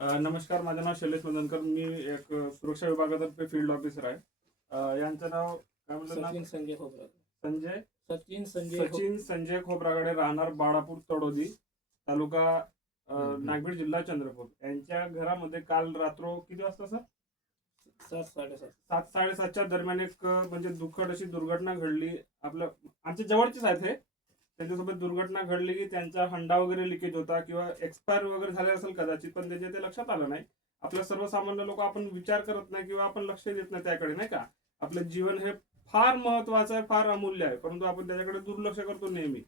नमस्कार, माझं नाव शैलेश मदनकर. मी एक सुरक्षा विभागातर्फे फील्ड ऑफिसर आहे. यांचं नाव काय म्हणलं ना? सचिन संजय खोब्रागडे. संजय सचिन संजय सचिन संजय खोब्रागडे, राहणार बाळापूर तडोदी, तालुका नागपूर, जिल्हा चंद्रपूर. यांच्या घरामध्ये काल रात्र किती वाजता सर? 7-7:30च्या दरम्यान एक म्हणजे दुःखद अशी दुर्घटना घडली. आमच्या जवळचेच आहेत हे. त्यांच्यासोबत दुर्घटना घडली की त्यांचा हंडा वगैरे लिकेज होता किंवा एक्सपायर वगैरे झाले असेल कदाचित, पण त्याचे ते लक्षात आलं नाही. आपल्या सर्वसामान्य लोक आपण विचार करत नाही किंवा आपण लक्ष देत नाही त्याकडे, नाही का? आपलं जीवन हे फार महत्वाचं आहे, फार अमूल्य आहे, परंतु आपण त्याच्याकडे दुर्लक्ष करतो नेहमी.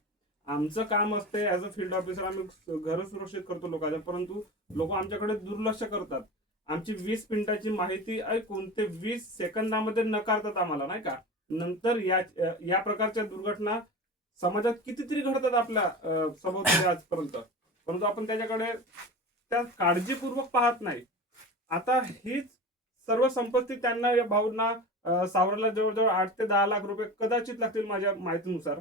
आमचं काम असते ऍज अ फील्ड ऑफिसर, आम्ही घर सुरक्षित करतो लोकांच्या, परंतु लोक आमच्याकडे दुर्लक्ष करतात. आमची 20 मिनिटाची माहिती ऐकून ते 20 सेकंदामध्ये नकारतात आम्हाला, नाही का? नंतर या प्रकारच्या दुर्घटना समाजात कितीतरी घडतात आपल्या सभोवताली आजपर्यंत, परंतु आपण त्याच्याकडे त्या काळजीपूर्वक पाहत नाही. आता हीच सर्व संपत्ती त्यांना, या भाऊंना सावरायला जवळजवळ 8 ते 10 लाख रुपये कदाचित लागतील माझ्या माहितीनुसार,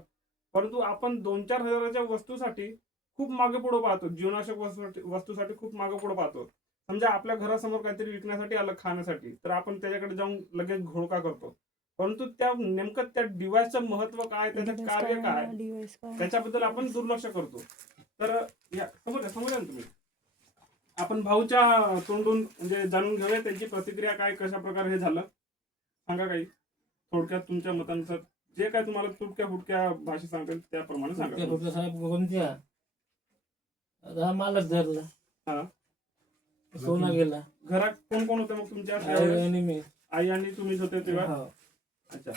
परंतु आपण 2-4 हजाराच्या वस्तूसाठी खूप मागे पुढे पाहतो. जीवनावश्यक वस्तूसाठी खूप मागे पुढे पाहतो. समजा आपल्या घरासमोर काहीतरी विकण्यासाठी आलं, खाण्यासाठी, तर आपण त्याच्याकडे जाऊन लगेच घोळका करतो. परंतु त्या नेमकं त्या डिव्हाइसचं महत्व काय, त्याचं कार्य काय, त्याच्याबद्दल आपण दुर्लक्ष करतो. तर समजा ना तुम्ही, आपण भाऊच्या तोंडून म्हणजे जाणून घेऊया त्यांची प्रतिक्रिया काय, कशा प्रकारे हे झालं. सांगा काही थोडक्यात तुमच्या मतानुसार, जे काय तुम्हाला तुटक्या फुटक्या भाषेत सांगतील त्याप्रमाणे सांगा. साहेब कोणत्या आता मालच धरला, हा, सोना गेला. घरात कोण कोण होतं मग तुमच्या? आणि मी, आई आणि तुम्हीच होते तेव्हा? हो. अच्छा.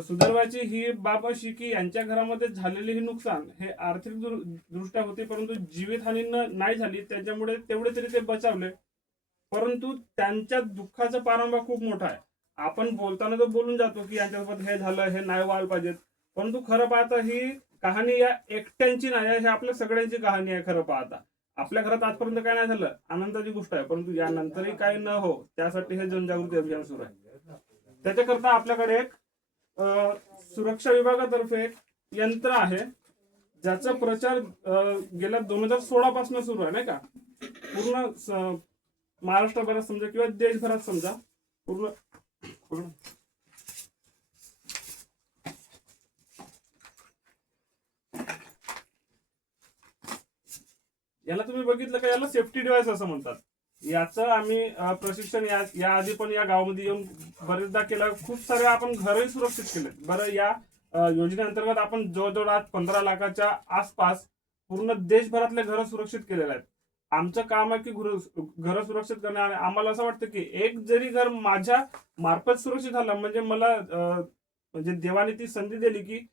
सुदैवाची ही बाब अशी की यांच्या घरामध्ये झालेले हे नुकसान हे आर्थिक दृष्ट्या होते, परंतु जीवितहानी नाही झाली. त्याच्यामुळे तेवढे तरी ते बचावले. परंतु त्यांच्या दुःखाचा पारंबा खूप मोठा आहे. आपण बोलताना तर बोलून जातो की यांच्यासोबत हे झालं, हे नाही व्हायला पाहिजेत, परंतु खरं पाहता ही कहाणी या एकट्यांची नाही आहे, हे आपल्या सगळ्यांची कहाणी आहे. खरं पाहता आपल्या घरात आजपर्यंत काय नाही झालं, आनंदाची गोष्ट आहे, परंतु यानंतरही काही न हो त्यासाठी हे जनजागृती अभियान सुरू आहे. त्याच्याकरता आपल्याकडे एक सुरक्षा विभागातर्फे एक यंत्र आहे, ज्याचा प्रचार गेल्या 2016 पासून सुरू आहे, नाही का? पूर्ण महाराष्ट्रभरात समजा किंवा देशभरात समजा पूर्ण. याला तुम्ही बघितलं का, याला सेफ्टी डिव्हाइस असं म्हणतात. याचं आम्ही प्रशिक्षण या आधी पण या गावामध्ये येऊन बरेचदा केलं. खूप सारे आपण घरही सुरक्षित केले. बरं, या योजनेअंतर्गत आपण जवळजवळ आज 15 लाखाच्या आसपास पूर्ण देशभरातले घर सुरक्षित केलेले आहेत. आमचं काम आहे की घर सुरक्षित करणे. आम्हाला असं वाटतं की एक जरी घर माझ्या मार्फत सुरक्षित झालं म्हणजे मला म्हणजे देवाने ती संधी दिली की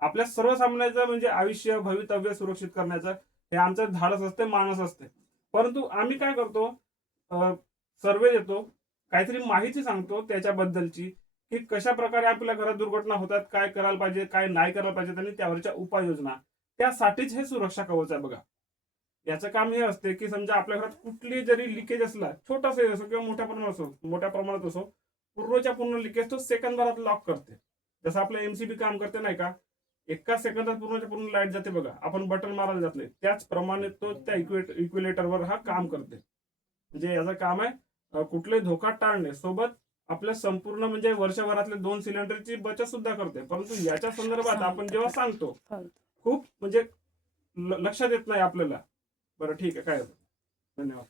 आपल्या सर्वसामान्यांचं म्हणजे आयुष्य, भवितव्य सुरक्षित करण्याचं हे आमचं धाडस असते, माणूस असते. परंतु आम्ही काय करतो, सर्वे देतो, काहीतरी माहिती सांगतो त्याच्याबद्दलची की कशा प्रकारे आपल्या घरात दुर्घटना होतात, काय करायला पाहिजे, काय नाही करायला पाहिजे, आणि त्यावरच्या उपाययोजना. त्यासाठीच हे सुरक्षा कवच आहे. बघा, याचं काम हे असते की समजा आपल्या घरात कुठली जरी लिकेज असला, छोटासा असो किंवा मोठ्या प्रमाणात असो, पूर्णच्या पूर्ण लिकेज तो सेकंदभरात लॉक करते. जसं आपलं MCB काम करते, नाही का? एका सेकंदात पूर्णच्या पूर्ण लाईट जाते. बघा, आपण बटन मारायला जातले त्याचप्रमाणे तो त्या इक्विलेटरवर हा काम करते. म्हणजे याचं काम आहे कुठले धोका टाळणे, सोबत आपल्या संपूर्ण म्हणजे वर्षभरातले 2 सिलेंडरची बचत सुद्धा करते. परंतु याच्या संदर्भात आपण जेव्हा सांगतो खूप म्हणजे लक्षात येत नाही आपल्याला. बरं, ठीक आहे, काय होतं. धन्यवाद.